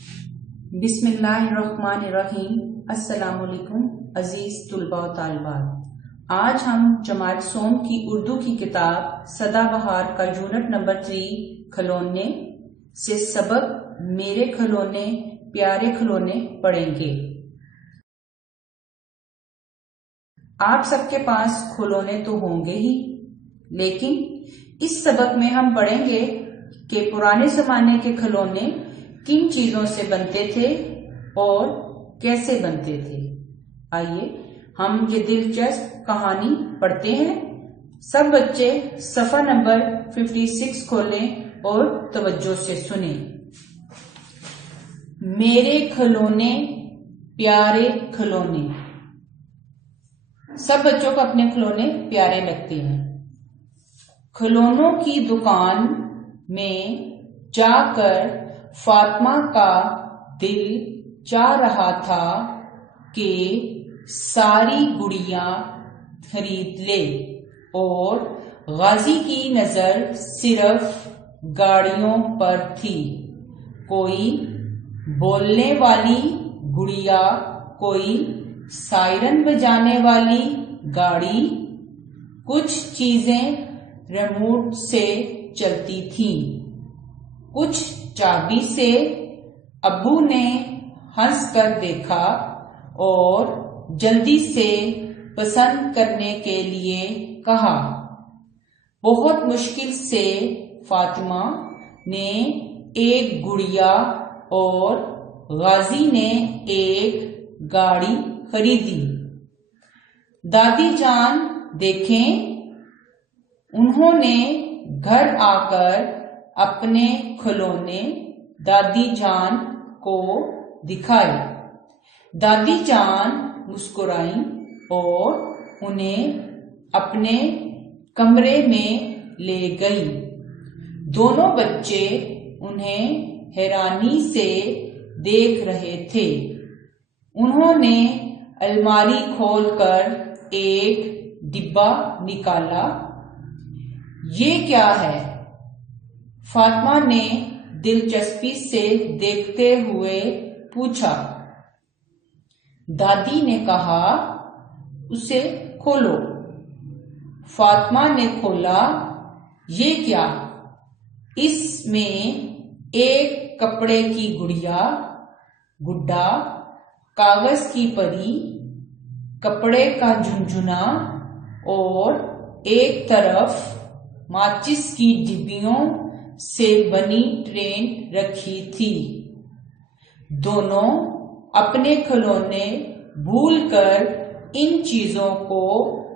بسم اللہ الرحمن الرحیم۔ السلام علیکم عزیز طلباء و طالبات، آج ہم جماعت سوم کی اردو کی کتاب سدا بہار کا یونٹ نمبر 3 کھلونے سے سبق میرے کھلونے پیارے کھلونے پڑھیں گے۔ آپ سب کے پاس کھلونے تو ہوں گے ہی، لیکن اس سبق میں ہم پڑھیں گے کہ پرانے زمانے کے کھلونے کن چیزوں سے بنتے تھے اور کیسے بنتے تھے۔ آئیے ہم یہ دلچسپ کہانی پڑھتے ہیں۔ سب بچے صفحہ نمبر 56 کھولیں اور توجہ سے سنیں۔ میرے کھلونے پیارے کھلونے۔ سب بچوں کو اپنے کھلونے پیارے لگتے ہیں۔ کھلونوں کی دکان میں جا کر فاطمہ کا دل چاہ رہا تھا کہ ساری گڑیاں خرید لے، اور غازی کی نظر صرف گاڑیوں پر تھی۔ کوئی بولنے والی گڑیا، کوئی سائرن بجانے والی گاڑی، کچھ چیزیں ریموٹ سے چلتی تھیں، کچھ چابی سے۔ ابو نے ہنس کر دیکھا اور جلدی سے پسند کرنے کے لیے کہا۔ بہت مشکل سے فاطمہ نے ایک گڑیا اور غازی نے ایک گاڑی خریدی۔ دادی جان دیکھیں، انہوں نے گھر آ کر اپنے کھلونے دادی جان کو دکھائے۔ دادی جان مسکرائیں اور انہیں اپنے کمرے میں لے گئی۔ دونوں بچے انہیں حیرانی سے دیکھ رہے تھے۔ انہوں نے الماری کھول کر ایک ڈبہ نکالا۔ یہ کیا ہے؟ فاطمہ نے دلچسپی سے دیکھتے ہوئے پوچھا۔ دادی نے کہا، اسے کھولو۔ فاطمہ نے کھولا۔ یہ کیا؟ اس میں ایک کپڑے کی گڑیا، گڈا، کاغذ کی پری، کپڑے کا جھنجھنا اور ایک طرف ماچس کی ڈبیوں سے بنی ٹرین رکھی تھی۔ دونوں اپنے کھلونے بھول کر ان چیزوں کو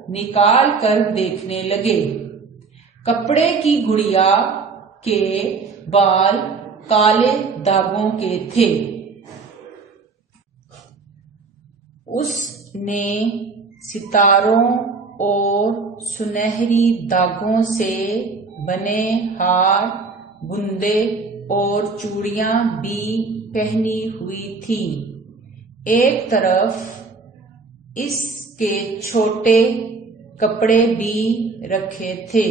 نکال کر دیکھنے لگے۔ کپڑے کی گڑیا کے بال کالے داغوں کے تھے۔ اس نے ستاروں اور سنہری داغوں سے بنے ہار، گندے اور چوڑیاں بھی پہنی ہوئی تھیں۔ ایک طرف اس کے چھوٹے کپڑے بھی رکھے تھے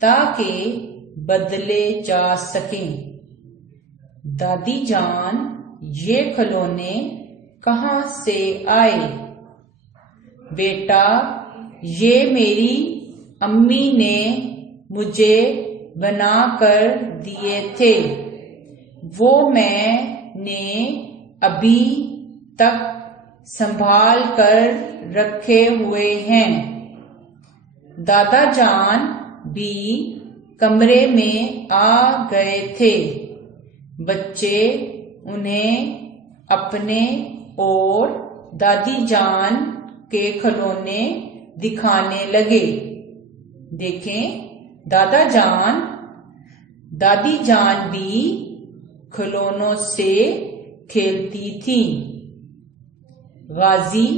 تاکہ بدلے جا سکیں۔ دادی جان، یہ کھلونے کہاں سے آئے؟ بیٹا، یہ میری امی نے مجھے بنا کر دیے تھے، وہ میں نے ابھی تک سنبھال کر رکھے ہوئے ہیں۔ دادا جان بھی کمرے میں آ گئے تھے۔ بچے انہیں اپنے اور دادی جان کے کھلونے دکھانے لگے۔ دیکھیں، دادی جان بھی کھلونوں سے کھیلتی تھی۔ غازی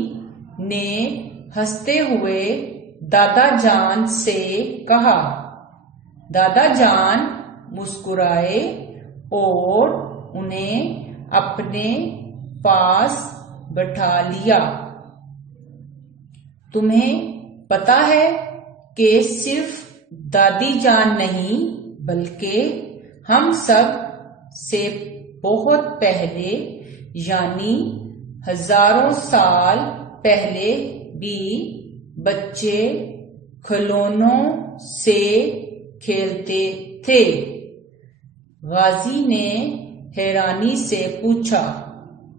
نے ہنستے ہوئے دادا جان سے کہا۔ دادا جان مسکرائے اور انہیں اپنے پاس بٹھا لیا۔ تمہیں پتا ہے کہ صرف دادی جان نہیں بلکہ ہم سب سے بہت پہلے یعنی ہزاروں سال پہلے بھی بچے کھلونوں سے کھیلتے تھے۔ غازی نے حیرانی سے پوچھا،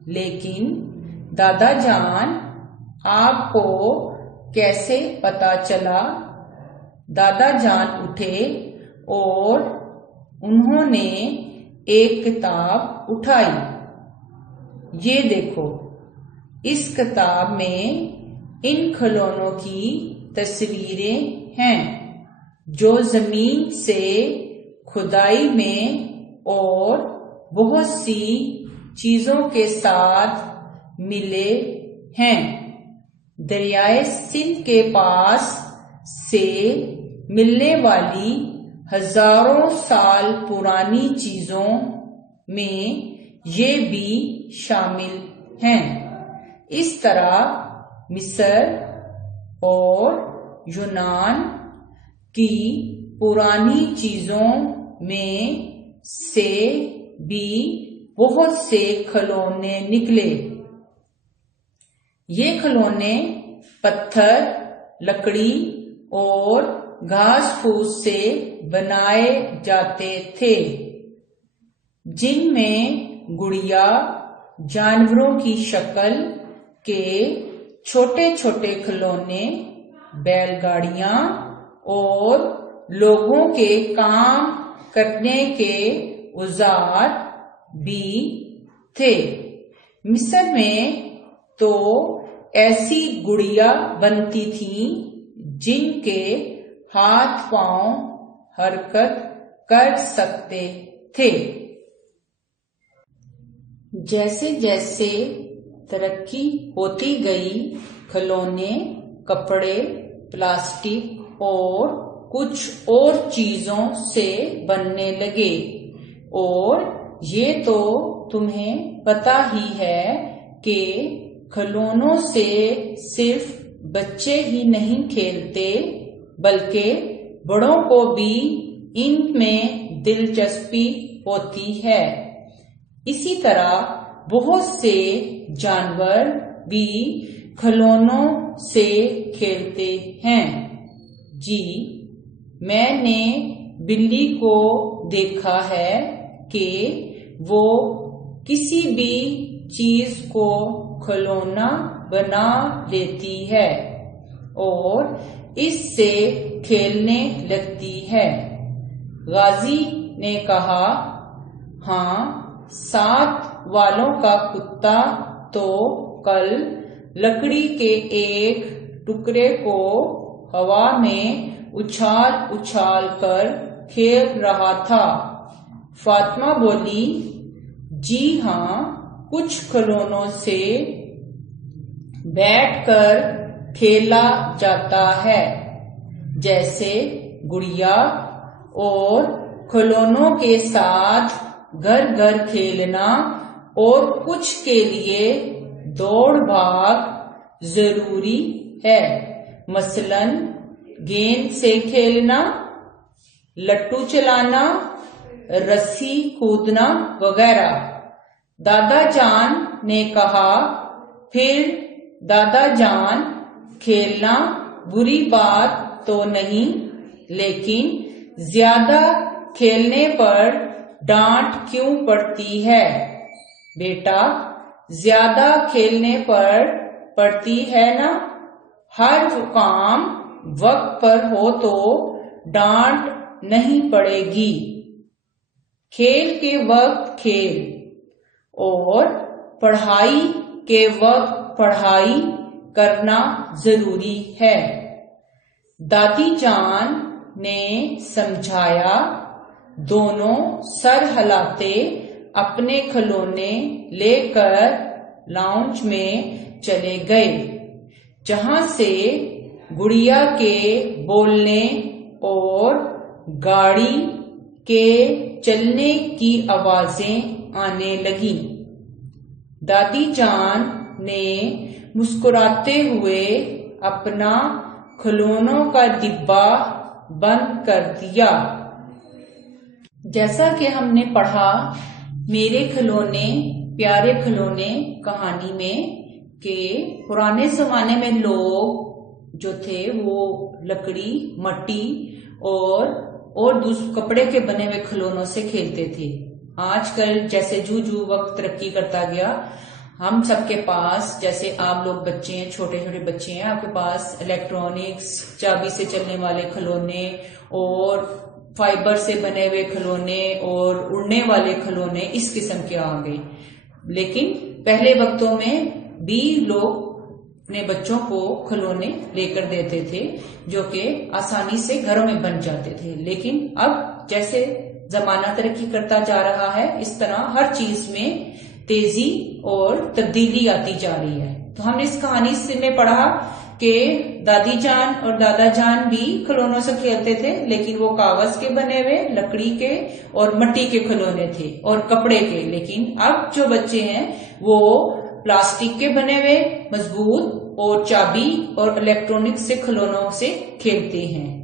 لیکن دادا جان آپ کو کیسے پتا چلا؟ دادا جان اٹھے اور انہوں نے ایک کتاب اٹھائی۔ یہ دیکھو، اس کتاب میں ان کھلونوں کی تصویریں ہیں جو زمین سے کھدائی میں اور بہت سی چیزوں کے ساتھ ملے ہیں۔ دریائے سندھ کے پاس سے ملنے والی ہزاروں سال پرانی چیزوں میں یہ بھی شامل ہیں۔ اس طرح مصر اور یونان کی پرانی چیزوں میں سے بھی بہت سے کھلونے نکلے۔ یہ کھلونے پتھر، لکڑی اور گھاس پھوس سے بنائے جاتے تھے، جن میں گڑیا، جانوروں کی شکل کے چھوٹے چھوٹے کھلونے، بیل گاڑیاں اور لوگوں کے کام کرنے کے اوزار بھی تھے۔ مصر میں تو ایسی گڑیا بنتی تھیں جن کے ہاتھ پاؤں حرکت کر سکتے تھے۔ جیسے جیسے ترقی ہوتی گئی، کھلونے کپڑے، پلاسٹک اور کچھ اور چیزوں سے بننے لگے، اور یہ تو تمہیں پتہ ہی ہے کہ کھلونوں سے صرف بچے ہی نہیں کھیلتے بلکہ بڑوں کو بھی ان میں دلچسپی ہوتی ہے۔ اسی طرح بہت سے جانور بھی کھلونوں سے کھیلتے ہیں۔ جی، میں نے بلی کو دیکھا ہے کہ وہ کسی بھی چیز کو کھلونا بنا لیتی ہے اور اس سے کھیلنے لگتی ہے۔ غازی نے کہا، ہاں، ساتھ والوں کا کتا تو کل لکڑی کے ایک ٹکڑے کو ہوا میں اچھال اچھال کر کھیل رہا تھا۔ فاطمہ بولی، جی ہاں، کچھ کھلونوں سے بیٹھ کر کھیلا جاتا ہے، جیسے گڑیا، اور کھلونوں کے ساتھ گھر گھر کھیلنا، اور کچھ کے لیے دوڑ بھاگ ضروری ہے، مثلاً گیند سے کھیلنا، لٹو چلانا، رسی کودنا وغیرہ۔ دادا جان نے کہا، پھر دادا جان، کھیلنا بری بات تو نہیں، لیکن زیادہ کھیلنے پر ڈانٹ کیوں پڑتی ہے؟ بیٹا، زیادہ کھیلنے پر پڑتی ہے نا، ہر کام وقت پر ہو تو ڈانٹ نہیں پڑے گی۔ کھیل کے وقت کھیل اور پڑھائی کے وقت پڑھائی کرنا ضروری ہے، دادی جان نے سمجھایا۔ دونوں سر ہلاتے اپنے کھلونے لے کر لاؤنج میں چلے گئے، جہاں سے گڑیا کے بولنے اور گاڑی کے چلنے کی آوازیں آنے لگیں۔ دادی جان نے مسکراتے ہوئے اپنا کھلونوں کا ڈبہ بند کر دیا۔ جیسا کہ ہم نے پڑھا، میرے کھلونے پیارے کھلونے کہانی میں کہ پرانے زمانے میں لوگ جو تھے وہ لکڑی، مٹی اور کپڑے کے بنے ہوئے کھلونوں سے کھیلتے تھے۔ آج کل جیسے جو وقت ترقی کرتا گیا، ہم سب کے پاس، جیسے آپ لوگ بچے ہیں، چھوٹے چھوٹے بچے ہیں، آپ کے پاس الیکٹرانکس، چابی سے چلنے والے کھلونے اور فائبر سے بنے ہوئے کھلونے اور اڑنے والے کھلونے اس قسم کے آ گئے۔ لیکن پہلے وقتوں میں بھی لوگ اپنے بچوں کو کھلونے لے کر دیتے تھے جو کہ آسانی سے گھروں میں بن جاتے تھے۔ لیکن اب جیسے زمانہ ترقی کرتا جا رہا ہے، اس طرح ہر چیز میں تیزی اور تبدیلی آتی جا رہی ہے۔ تو ہم نے اس کہانی سے میں پڑھا کہ دادی جان اور دادا جان بھی کھلونوں سے کھیلتے تھے، لیکن وہ کاغذ کے بنے ہوئے، لکڑی کے اور مٹی کے کھلونے تھے اور کپڑے کے۔ لیکن اب جو بچے ہیں وہ پلاسٹک کے بنے ہوئے مضبوط اور چابی اور الیکٹرانک سے کھلونوں سے کھیلتے ہیں۔